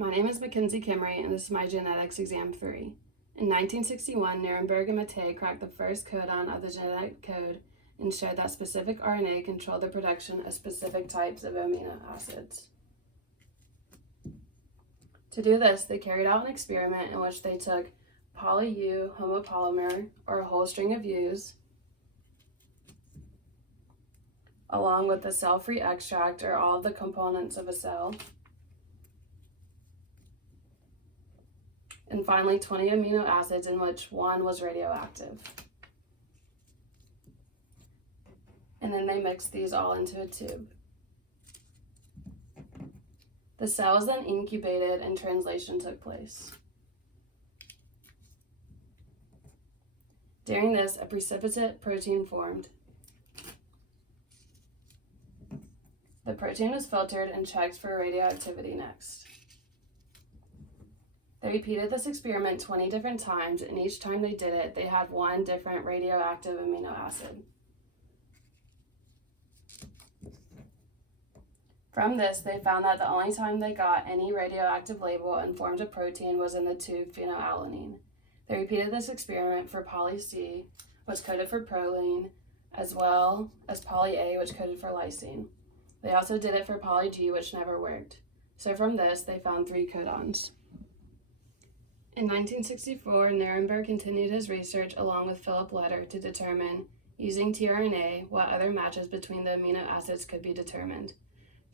My name is Mackenzie Kimmery, and this is my genetics exam 3. In 1961, Nirenberg and Mattei cracked the first codon of the genetic code and showed that specific RNA controlled the production of specific types of amino acids. To do this, they carried out an experiment in which they took poly-U homopolymer, or a whole string of U's, along with the cell-free extract, or all of the components of a cell, and finally 20 amino acids in which one was radioactive. And then they mixed these all into a tube. The cell was then incubated and translation took place. During this, a precipitate protein formed. The protein was filtered and checked for radioactivity next. They repeated this experiment 20 different times, and each time they did it, they had one different radioactive amino acid. From this, they found that the only time they got any radioactive label and formed a protein was in the tube phenylalanine. They repeated this experiment for poly-C, which coded for proline, as well as poly-A, which coded for lysine. They also did it for poly-G, which never worked. So from this, they found 3 codons. In 1964, Nirenberg continued his research along with Philip Letter to determine, using tRNA, what other matches between the amino acids could be determined.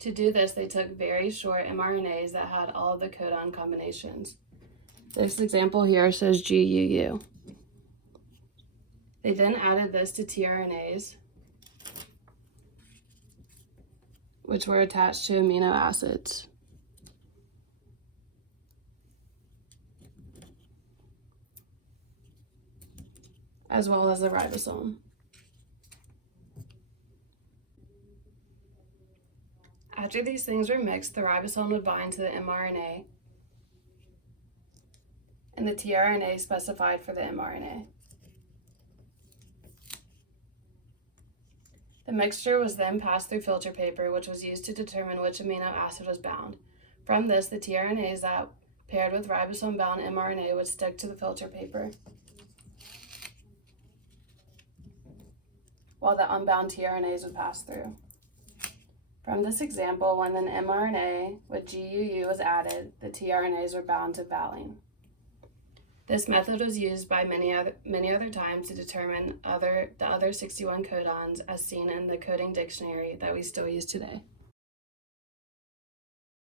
To do this, they took very short mRNAs that had all of the codon combinations. This example here says GUU. They then added this to tRNAs, which were attached to amino acids. As well as the ribosome. After these things were mixed, the ribosome would bind to the mRNA, and the tRNA specified for the mRNA. The mixture was then passed through filter paper, which was used to determine which amino acid was bound. From this, the tRNAs that paired with ribosome-bound mRNA would stick to the filter paper, while the unbound tRNAs would pass through. From this example, when an mRNA with GUU was added, the tRNAs were bound to valine. This method was used by many other times to determine the other 61 codons as seen in the coding dictionary that we still use today.